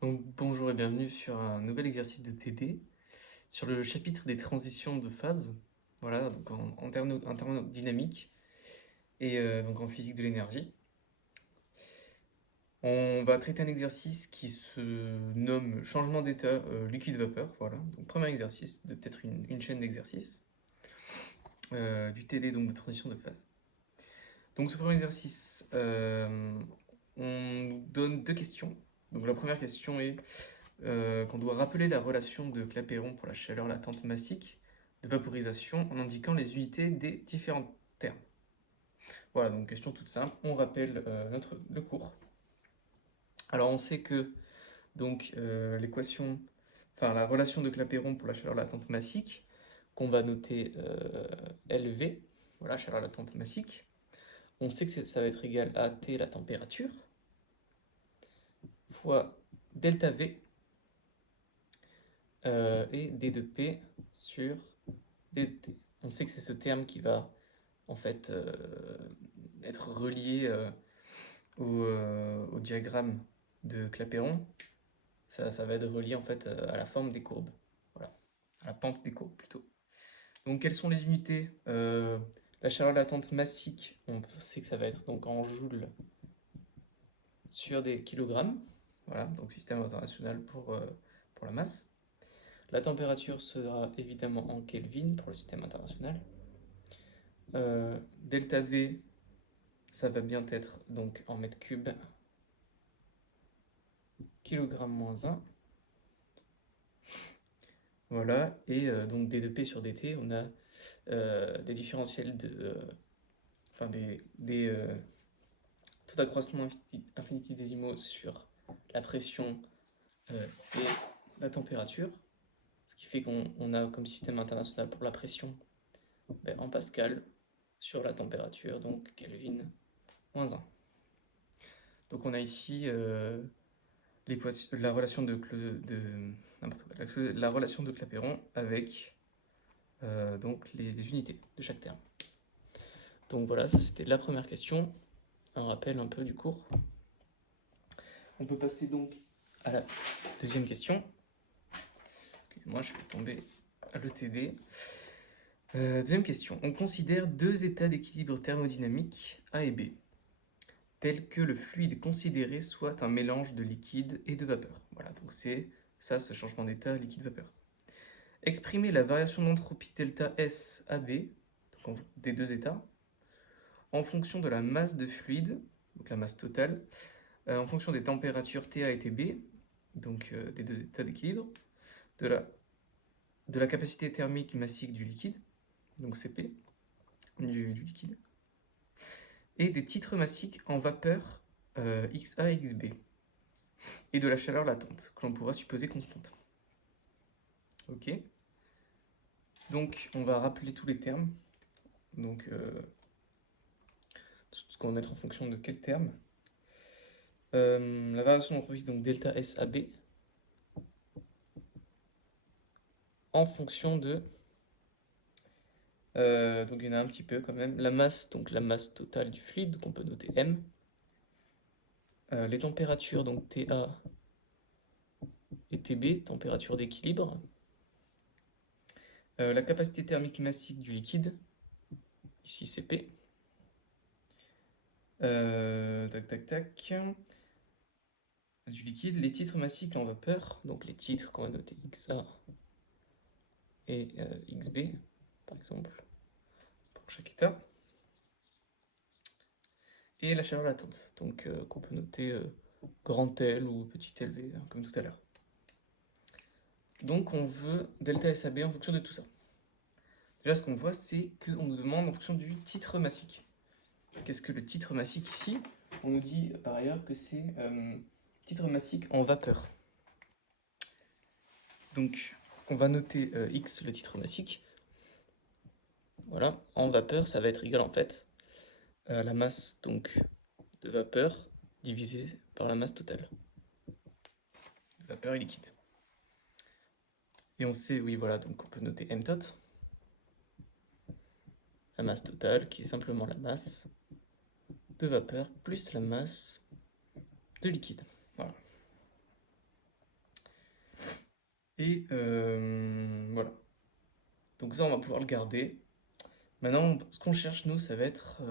Donc, bonjour et bienvenue sur un nouvel exercice de TD sur le chapitre des transitions de phase, voilà, donc en thermodynamique et donc en physique de l'énergie. On va traiter un exercice qui se nomme changement d'état liquide-vapeur, voilà. Donc premier exercice de peut-être une chaîne d'exercices du TD, donc de transition de phase. Donc ce premier exercice, on nous donne deux questions. Donc la première question est qu'on doit rappeler la relation de Clapeyron pour la chaleur latente massique de vaporisation en indiquant les unités des différents termes. Voilà, donc question toute simple, on rappelle le cours. Alors on sait que donc l'équation, enfin la relation de Clapeyron pour la chaleur latente massique, qu'on va noter LV, voilà, chaleur latente massique, on sait que ça va être égal à T la température, fois delta V, et d de P sur d de T. On sait que c'est ce terme qui va en fait être relié au diagramme de Clapeyron. Ça va être relié en fait à la forme des courbes, voilà, à la pente des courbes plutôt. Donc quelles sont les unités? La chaleur latente massique, on sait que ça va être donc en joules sur des kilogrammes, voilà, donc système international pour la masse. La température sera évidemment en Kelvin pour le système international. Delta V, ça va bien être donc en mètres cubes, kilogramme moins 1. Voilà, et donc d2p sur dt, on a des différentiels enfin des taux d'accroissement infinitésimaux sur la pression et la température, ce qui fait qu'on a comme système international pour la pression en pascal sur la température, donc Kelvin moins 1. Donc on a ici la relation la relation de Clapeyron avec donc les unités de chaque terme. Donc voilà, ça c'était la première question, un rappel un peu du cours. On peut passer donc à la deuxième question. Excusez-moi, je fais tomber le TD. Deuxième question. On considère deux états d'équilibre thermodynamique A et B, tels que le fluide considéré soit un mélange de liquide et de vapeur. Voilà, donc c'est ça, ce changement d'état liquide-vapeur. Exprimer la variation d'entropie delta S AB, donc des deux états, en fonction de la masse de fluide, donc la masse totale, en fonction des températures TA et TB, donc des deux états d'équilibre, de la capacité thermique massique du liquide, donc CP, du liquide, et des titres massiques en vapeur XA et XB, et de la chaleur latente, que l'on pourra supposer constante. Ok. Donc on va rappeler tous les termes. Donc ce qu'on va mettre en fonction de quel terme. La variation d'entropie, donc delta SAB, en fonction de, donc il y en a un petit peu quand même, la masse, donc la masse totale du fluide, qu'on peut noter M, les températures, donc TA et TB, température d'équilibre, la capacité thermique massique du liquide, ici c'est P, tac tac tac, du liquide, les titres massiques en vapeur, donc les titres qu'on va noter XA et XB, par exemple, pour chaque état, et la chaleur latente, donc qu'on peut noter grand L ou petit LV, hein, comme tout à l'heure. Donc on veut delta SAB en fonction de tout ça. Déjà ce qu'on voit, c'est qu'on nous demande en fonction du titre massique. Qu'est-ce que le titre massique ici? On nous dit par ailleurs que c'est titre massique en vapeur. Donc on va noter X, le titre massique. Voilà, en vapeur, ça va être égal en fait à la masse donc de vapeur divisée par la masse totale. De vapeur et liquide. Et on sait, oui voilà, donc on peut noter m tot, la masse totale qui est simplement la masse de vapeur plus la masse de liquide. Voilà. Et voilà. Donc ça, on va pouvoir le garder. Maintenant, ce qu'on cherche, nous, ça va être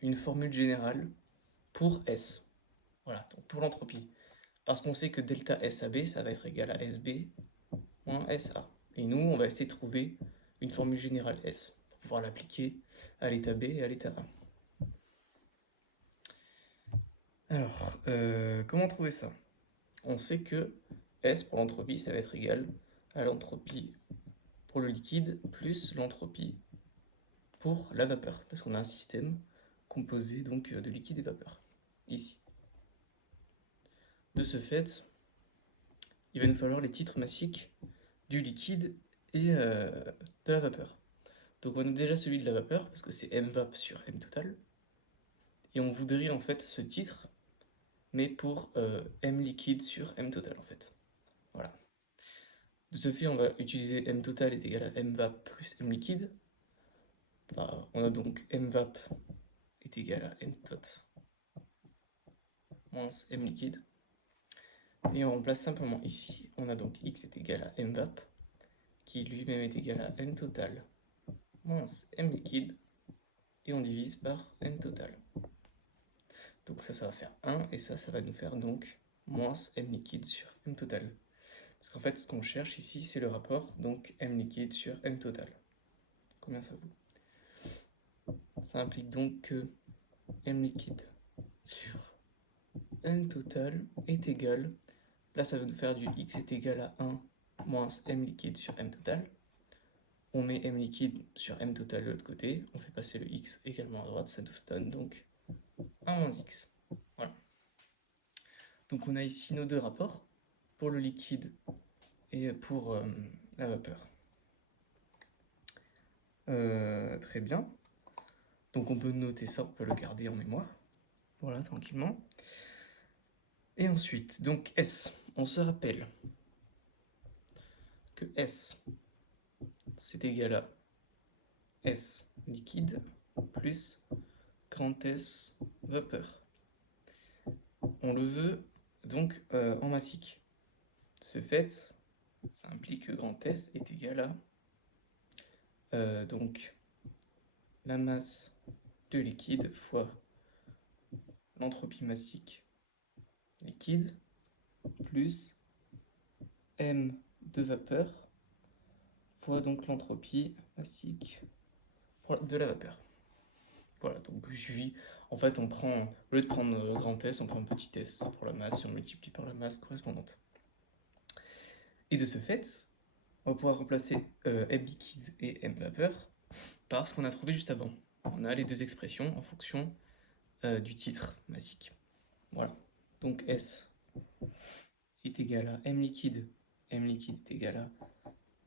une formule générale pour S. Voilà, donc pour l'entropie. Parce qu'on sait que delta SAB, ça va être égal à SB moins SA. Et nous, on va essayer de trouver une formule générale S pour pouvoir l'appliquer à l'état B et à l'état A. Alors, comment trouver ça? On sait que S pour l'entropie, ça va être égal à l'entropie pour le liquide plus l'entropie pour la vapeur, parce qu'on a un système composé donc de liquide et vapeur, ici. De ce fait, il va nous falloir les titres massiques du liquide et de la vapeur. Donc on a déjà celui de la vapeur, parce que c'est mvap sur m total, et on voudrait en fait ce titre, mais pour m liquide sur m total en fait. Voilà. De ce fait, on va utiliser m total est égal à mvap plus m liquide. Bah, on a donc mvap est égal à m tot moins m liquide. Et on remplace simplement ici, on a donc x est égal à mvap, qui lui-même est égal à m total moins m liquide, et on divise par m total. Donc ça va faire 1, et ça va nous faire donc moins m liquide sur m total. Parce qu'en fait, ce qu'on cherche ici, c'est le rapport, donc m liquide sur m total. Combien ça vaut? Ça implique donc que m liquide sur m total est égal, là ça va nous faire du x est égal à 1 moins m liquide sur m total. On met m liquide sur m total de l'autre côté, on fait passer le x également à droite, ça nous donne donc 1 moins x. Voilà. Donc on a ici nos deux rapports, pour le liquide et pour la vapeur. Très bien. Donc on peut noter ça, on peut le garder en mémoire. Voilà, tranquillement. Et ensuite, donc S, on se rappelle que S, c'est égal à S liquide plus grand S vapeur. On le veut donc en massique. De ce fait, ça implique que grand S est égal à donc la masse de liquide fois l'entropie massique liquide plus m de vapeur fois donc l'entropie massique de la vapeur. Voilà, donc il suffit, en fait on prend, au lieu de prendre grand S, on prend un petit s pour la masse et on multiplie par la masse correspondante. Et de ce fait, on va pouvoir remplacer m liquide et m vapeur par ce qu'on a trouvé juste avant. On a les deux expressions en fonction du titre massique. Voilà, donc S est égal à m liquide est égal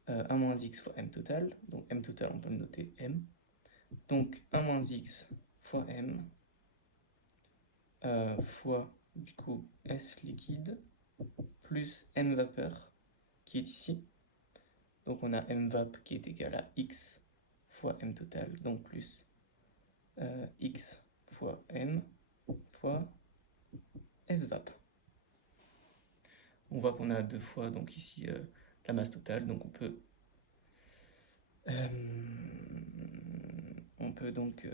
à 1 moins x fois m total, donc m total on peut le noter m, donc 1 moins x fois m fois du coup S liquide plus m vapeur qui est ici, donc on a m vap qui est égal à x fois m total, donc plus x fois m fois S vap. On voit qu'on a deux fois donc ici la masse totale, donc on peut donc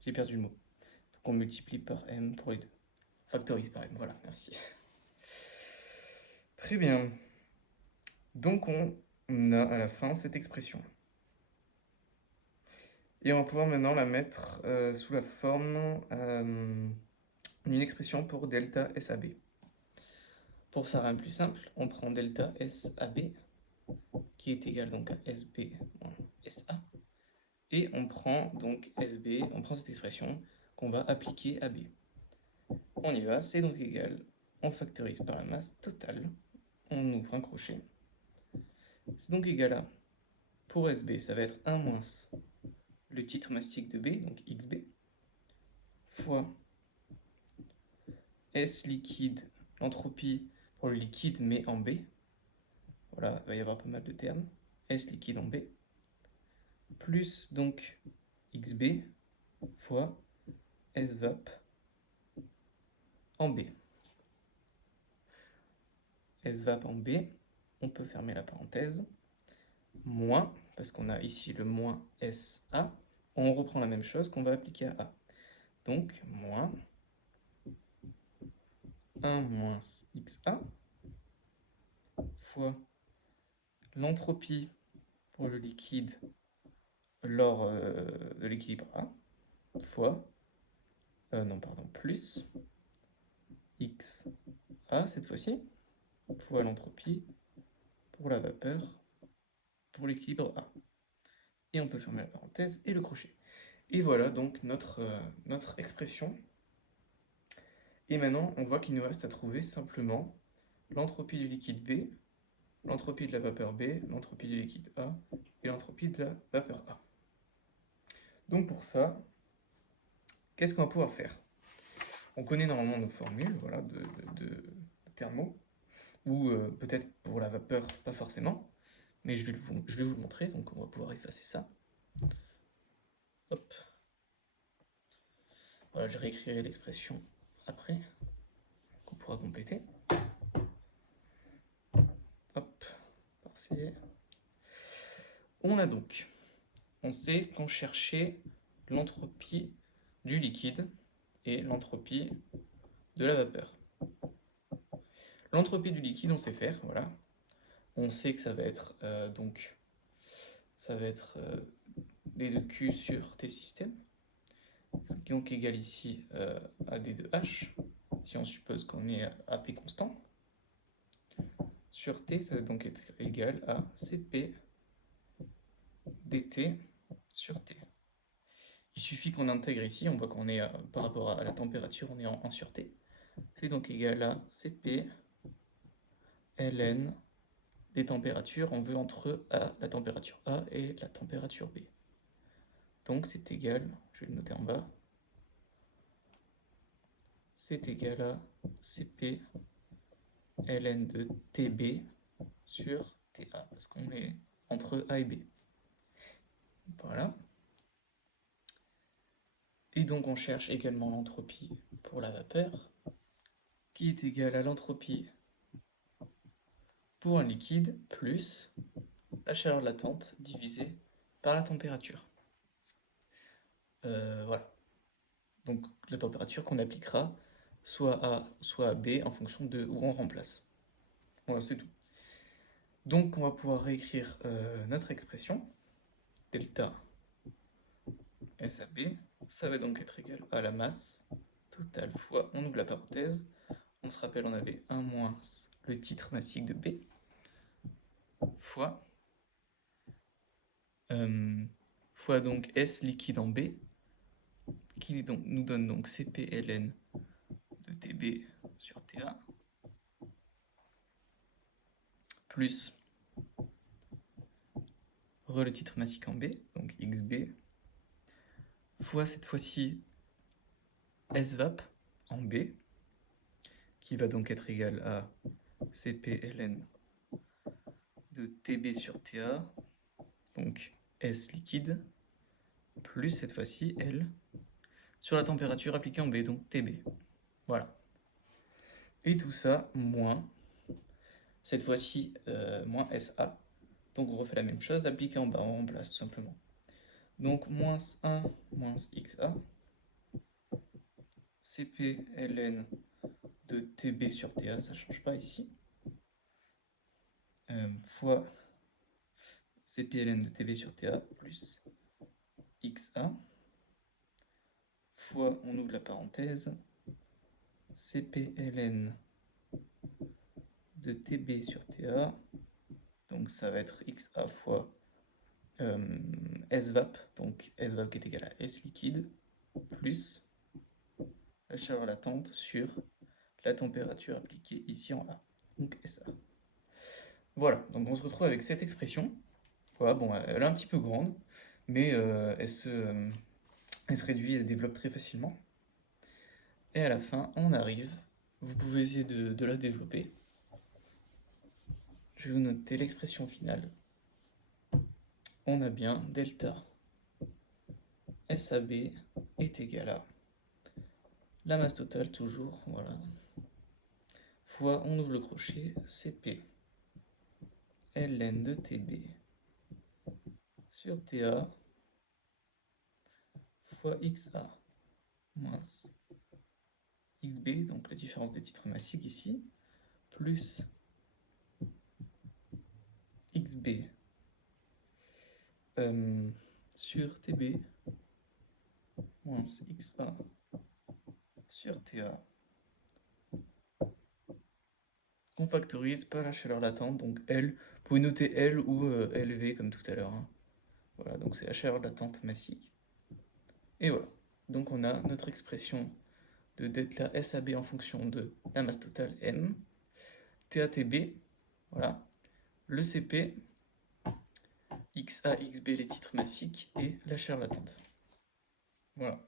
j'ai perdu le mot. Donc on multiplie par m pour les deux. Factorise par m, voilà, merci. Très bien. Donc on a à la fin cette expression. Et on va pouvoir maintenant la mettre sous la forme d'une expression pour delta SAB. Pour ça, rien de plus simple, on prend delta SAB, qui est égal donc à SB moins SA, et on prend donc SB, on prend cette expression qu'on va appliquer à B. On y va, c'est donc égal, on factorise par la masse totale, on ouvre un crochet, c'est donc égal à, pour SB, ça va être 1 moins le titre massique de B, donc XB, fois S liquide, l'entropie pour le liquide mais en B, voilà, il va y avoir pas mal de termes, S liquide en B, plus donc XB fois S vap en B. SVAP en B, on peut fermer la parenthèse, moins, parce qu'on a ici le moins SA, on reprend la même chose qu'on va appliquer à A. Donc, moins 1 moins XA fois l'entropie pour le liquide lors de l'équilibre A, fois, plus XA cette fois-ci, fois l'entropie pour la vapeur pour l'équilibre A. Et on peut fermer la parenthèse et le crochet. Et voilà donc notre expression. Et maintenant, on voit qu'il nous reste à trouver simplement l'entropie du liquide B, l'entropie de la vapeur B, l'entropie du liquide A et l'entropie de la vapeur A. Donc pour ça, qu'est-ce qu'on va pouvoir faire? On connaît normalement nos formules voilà, de thermo, ou peut-être pour la vapeur, pas forcément, mais je vais vous le montrer, donc on va pouvoir effacer ça. Hop. Voilà, je réécrirai l'expression après, qu'on pourra compléter. Hop, parfait. On a donc, on sait qu'on cherchait l'entropie du liquide et l'entropie de la vapeur. L'entropie du liquide, on sait faire, voilà. On sait que ça va être D de Q sur T système, donc égal ici à D de H, si on suppose qu'on est à P constant. Sur T, ça va donc être égal à Cp dt sur T. Il suffit qu'on intègre ici, on voit qu'on est, par rapport à la température, on est en 1 sur T. C'est donc égal à Cp ln des températures, on veut entre la température A et la température B. Donc c'est égal, je vais le noter en bas, c'est égal à Cp ln de Tb sur Ta, parce qu'on est entre A et B. Voilà. Et donc on cherche également l'entropie pour la vapeur, qui est égale à l'entropie pour un liquide plus la chaleur latente divisée par la température. Voilà. Donc la température qu'on appliquera soit à soit à B en fonction de où on remplace. Voilà, c'est tout. Donc on va pouvoir réécrire notre expression, delta SAB, ça va donc être égal à la masse totale fois, on ouvre la parenthèse, on se rappelle on avait 1 moins le titre massique de B, fois donc S liquide en B, qui donc, nous donne donc CPln de Tb sur Ta, plus le titre massique en B, donc XB, fois cette fois-ci SVAP en B, qui va donc être égal à CPln de Tb sur Ta, donc S liquide, plus cette fois-ci L, sur la température appliquée en B, donc Tb. Voilà. Et tout ça, moins, cette fois-ci, moins SA. Donc on refait la même chose, appliqué en bas, on remplace tout simplement. Donc moins 1 moins XA, Cp ln de Tb sur Ta, ça ne change pas ici, fois Cp ln de Tb sur Ta plus XA, fois, on ouvre la parenthèse, Cp ln de Tb sur Ta, donc ça va être XA fois SVAP, donc SVAP qui est égal à S liquide, plus la chaleur latente sur la température appliquée ici en A, donc SA. Voilà, donc on se retrouve avec cette expression. Voilà, bon, elle est un petit peu grande, mais elle se réduit et se développe très facilement. Et à la fin, on arrive, vous pouvez essayer de la développer. Je vais vous noter l'expression finale. On a bien delta SAB est égal à la masse totale toujours, voilà, fois, on ouvre le crochet, CP, ln de TB sur TA fois XA moins XB, donc la différence des titres massiques ici, plus XB sur TB moins XA sur TA. On factorise par la chaleur latente, donc L, vous pouvez noter L ou LV comme tout à l'heure. Hein. Voilà, donc c'est la chaleur latente massique. Et voilà, donc on a notre expression de delta SAB en fonction de la masse totale M, TATB, voilà, le CP, XA, XB les titres massiques et la chaleur latente. Voilà.